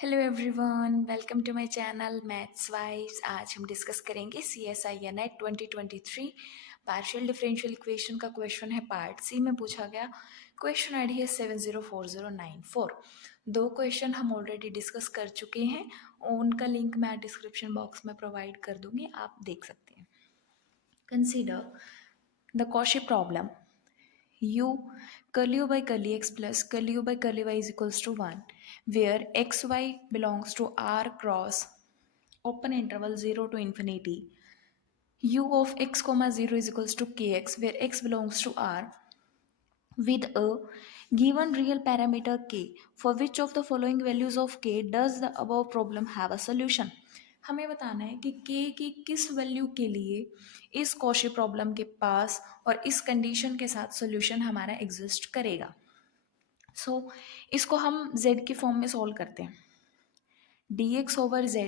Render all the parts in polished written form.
Hello everyone, welcome to my channel maths vibes. आज हम discuss करेंगे CSIR NET 2023 partial differential equation का question है। पार्ट सी में पूछा गया। क्वेश्चन आईडी है 704094। दो क्वेश्चन हम ऑलरेडी डिस्कस कर चुके हैं, उनका लिंक मैं डिस्क्रिप्शन बॉक्स में प्रोवाइड कर दूंगी, आप देख सकते हैं। Consider the Cauchy problem u curly u by curly x plus curly u by curly y is equals to 1 where xy belongs to r cross open interval 0 to infinity. U of x comma 0 is equals to kx where x belongs to r with a given real parameter k. For which of the following values of k does the above problem have a solution? हमें बताना है कि k की किस value के लिए इस Cauchy problem के पास और इस कंडीशन के साथ सॉल्यूशन हमारा एग्जिस्ट करेगा। इसको हम z की फॉर्म में सॉल्व करते हैं। dx over z,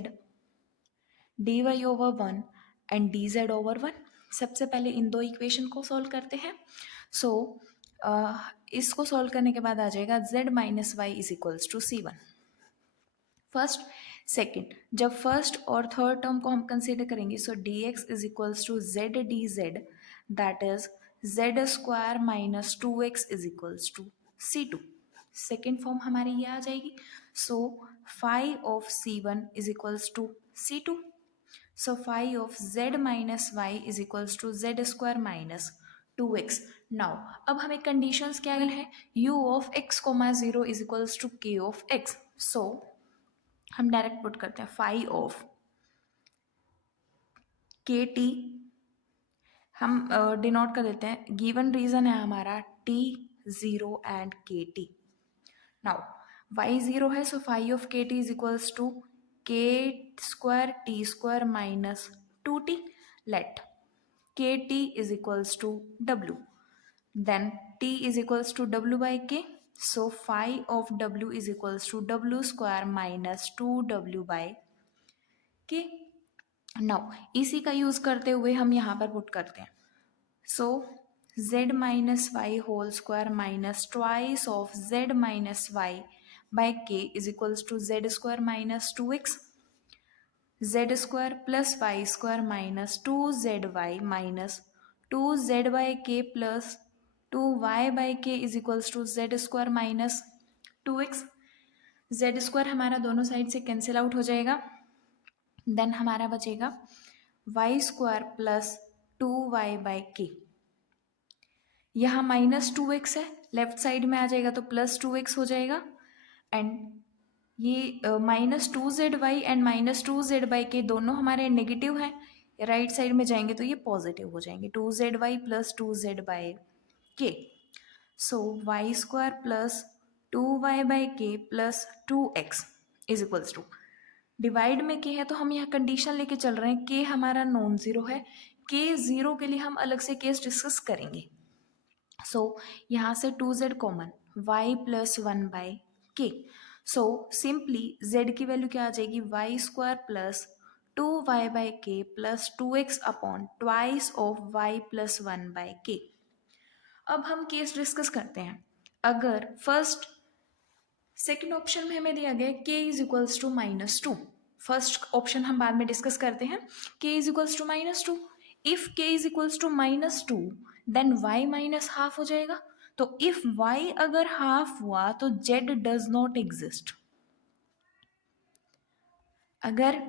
dy over 1 and dz over 1। सबसे पहले इन दो इक्वेशन को सॉल्व करते हैं। इसको सॉल्व करने के बाद आ जाएगा z minus Y is equals to c1। First second, जब फर्स्ट और थर्ड टर्म को हम कंसिडर करेंगे, so dx is equals to z dz, that is z square minus 2x is equals to c2। Second form हमारी ये आ जाएगी। So phi of c1 is equals to c2। So phi of z minus Y is equals to z square minus 2x। Now अब हमें conditions क्या है, u of x comma 0 is equals to k of x। So हम direct put करते हैं phi of K T, हम denote कर देते हैं, गिवन रीजन है हमारा t 0 and K T. Now y 0 है, so phi of K T is equals to K square T square minus 2t। Let K T is equals to w, then t is equals to w by k, so phi of w is equals to w square minus 2w by k। Now इसी का use करते हुए हम यहाँ पर put करते हैं, so z minus Y whole square minus twice of z minus Y by k is equals to z square minus 2x, z square plus Y square minus 2zy minus 2z by K plus 2y by K is equals to z square minus 2x। z square हमारा दोनों side से cancel out हो जाएगा, then हमारा बचेगा y square plus 2y by के। यहाँ minus 2x है, लेफ्ट साइड में आ जाएगा तो प्लस 2x हो जाएगा, एंड ये minus 2zy and minus 2z by के दोनों हमारे नेगेटिव हैं, राइट साइड में जाएंगे तो ये पॉजिटिव हो जाएंगे, 2zy plus 2z by K. So Y square plus 2y by K plus 2x is equals to, divide में k है तो हम यहाँ कंडीशन लेके चल रहे हैं, k हमारा नॉन जीरो है, k जीरो के लिए हम अलग से केस डिस्कस करेंगे। सो यहाँ से 2z common, y plus 1 by K. So simply z की वैल्यू क्या आ जाएगी, Y square plus 2y by K plus 2x upon twice of y plus 1 by K. अब हम केस डिस्कस करते हैं। अगर फर्स्ट सेकेंड ऑप्शन में हमें दिया गया k is equals to minus 2, first option हम बाद में डिस्कस करते हैं, k is equals to minus 2। If k is equals to minus 2 then y minus half हो जाएगा, तो इफ y अगर हाफ हुआ तो z डज नॉट एग्जिस्ट। अगर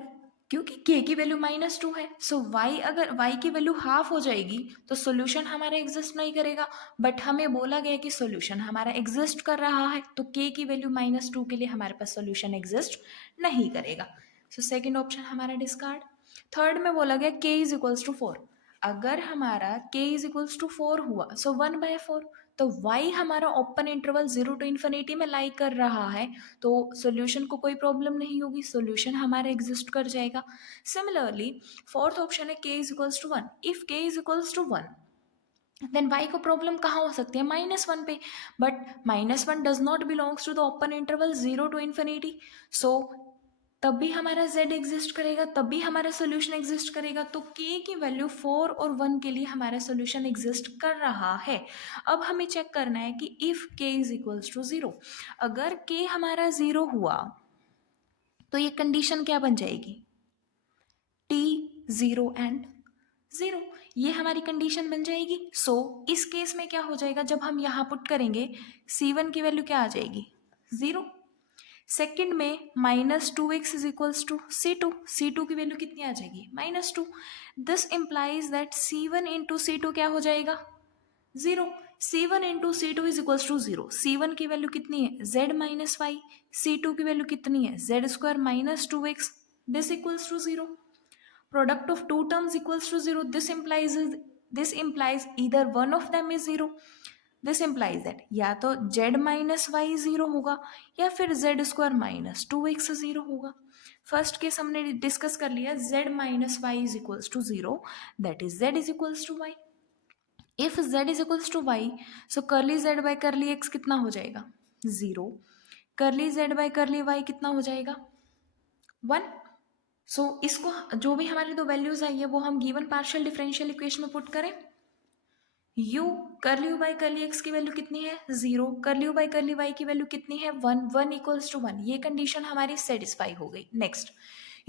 क्योंकि k की वैल्यू माइनस 2 है, सो y अगर y की वैल्यू हाफ हो जाएगी तो सोल्यूशन हमारा एग्जिस्ट नहीं करेगा, बट हमें बोला गया कि सोल्यूशन हमारा एग्जिस्ट कर रहा है, तो k की वैल्यू माइनस 2 के लिए हमारे पास सोल्यूशन एग्जिस्ट नहीं करेगा। सो सेकेंड ऑप्शन हमारा डिस्कार्ड। थर्ड में बोला गया k इज इक्वल्स टू 4, अगर हमारा k इज इक्वल्स टू 4 हुआ, सो 1/4, तो y हमारा ओपन इंटरवल 0 टू इन्फिनिटी में लाई कर रहा है, तो सॉल्यूशन को कोई प्रॉब्लम नहीं होगी, सॉल्यूशन हमारा एग्जिस्ट कर जाएगा। सिमिलरली फोर्थ ऑप्शन है k is equals to 1, if k is equals to 1 then y को प्रॉब्लम कहाँ हो सकती है, -1 पे, but -1 does not belongs to the open interval 0 to infinity, so तब भी हमारा z एग्जिस्ट करेगा, तब भी हमारा सोल्यूशन एग्जिस्ट करेगा, तो k की वैल्यू 4 और 1 के लिए हमारा सोल्यूशन एग्जिस्ट कर रहा है। अब हमें चेक करना है कि if k is equals to 0, अगर k हमारा 0 हुआ तो ये कंडीशन क्या बन जाएगी, टी ज़ीरो एंड ज़ीरो, ये हमारी कंडीशन बन जाएगी। सो इस केस में क्या हो जाएगा, जब हम यहाँ पुट करेंगे C1 की वैल्यू क्या आ जाएगी, ज़ीरो। सेकेंड में -2x is equals to C2, C2 की वैल्यू कितनी आ जाएगी, -2। This implies that C1 into C2 क्या हो जाएगा, zero. C1 into C2 is equals to zero. C1 की वैल्यू कितनी है, Z माइनस वाई, C2 की वैल्यू कितनी है, Z square minus 2x, this equals to zero. Product of two terms equals to 0. This implies either one of them is 0. This implies that या तो z minus Y 0 होगा या फिर z square minus 2x 0 होगा। First case हमने discuss कर लिया, z minus Y is equals to 0, that is z is equals to Y. If z is equals to Y, so clearly z by करली x कितना हो जाएगा, 0। करली z by करली y कितना हो जाएगा, 1। सो इसको जो भी हमारी दो वैल्यूज आई है वो हम गिवन पार्शियल डिफरेंशियल इक्वेशन में पुट करें। u करली यू बाई करली एक्स की वैल्यू कितनी है, 0। करली यू बाई करली वाई की वैल्यू कितनी है, 1। 1 इक्वल्स टू 1, ये कंडीशन हमारी सेटिस्फाई हो गई। Next,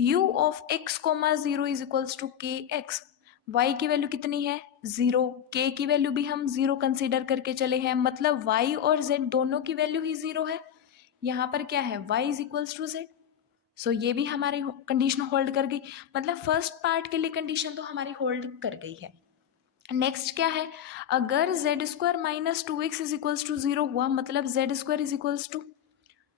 u of x comma 0 is equals to K X, y की वैल्यू कितनी है, 0। k की वैल्यू भी हम 0 कंसिडर करके चले हैं, मतलब y और z दोनों की वैल्यू ही 0 है। यहाँ पर क्या है, y is equals to z। सो ये भी हमारी कंडीशन होल्ड कर गई, मतलब फर्स्ट पार्ट के लिए कंडीशन तो हमारी होल्ड कर गई है। नेक्स्ट क्या है, अगर Z square minus 2x is equals to 0 हुआ, मतलब Z square is equals to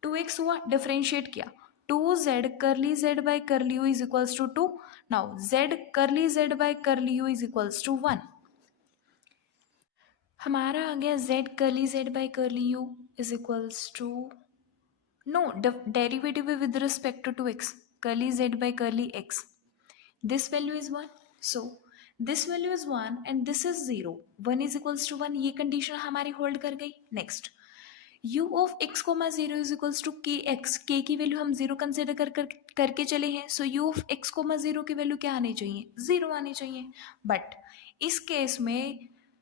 2x हुआ, डिफरेंशिएट किया, 2z curly z by curly U is equals to 2। Now z curly z by curly U is equals to 1। हमारा आ गया z curly z by curly U is equals to, no, derivative with respect to x, curly z by curly x, this value is 1, so this value is 1 and this is 0, 1 is equals to 1, ये condition हमारी hold कर गई। Next, u of x comma 0 is equals to K X, K की value हम 0 consider करके चले हैं, so u of x comma 0 की वैल्यू क्या आनी चाहिए, 0 आनी चाहिए। बट इस केस में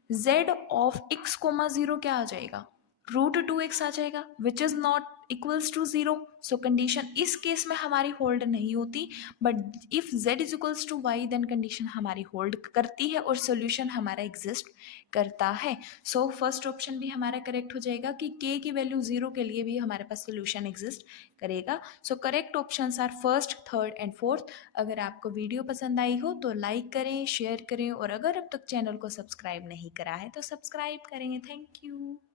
z ऑफ x कोमा 0 क्या आ जाएगा, √2x आ जाएगा, which is not equals to 0। So condition इस केस में हमारी होल्ड नहीं होती, but if z is equals to y then condition हमारी होल्ड करती है और सोल्यूशन हमारा एग्जिस्ट करता है। सो फर्स्ट ऑप्शन भी हमारा करेक्ट हो जाएगा कि k की वैल्यू 0 के लिए भी हमारे पास सोल्यूशन एग्जिस्ट करेगा। So correct options are first, third and fourth. अगर आपको वीडियो पसंद आई हो तो लाइक करें, शेयर करें, और अगर अब तक चैनल को सब्सक्राइब नहीं करा है तो सब्सक्राइब करें। Thank you.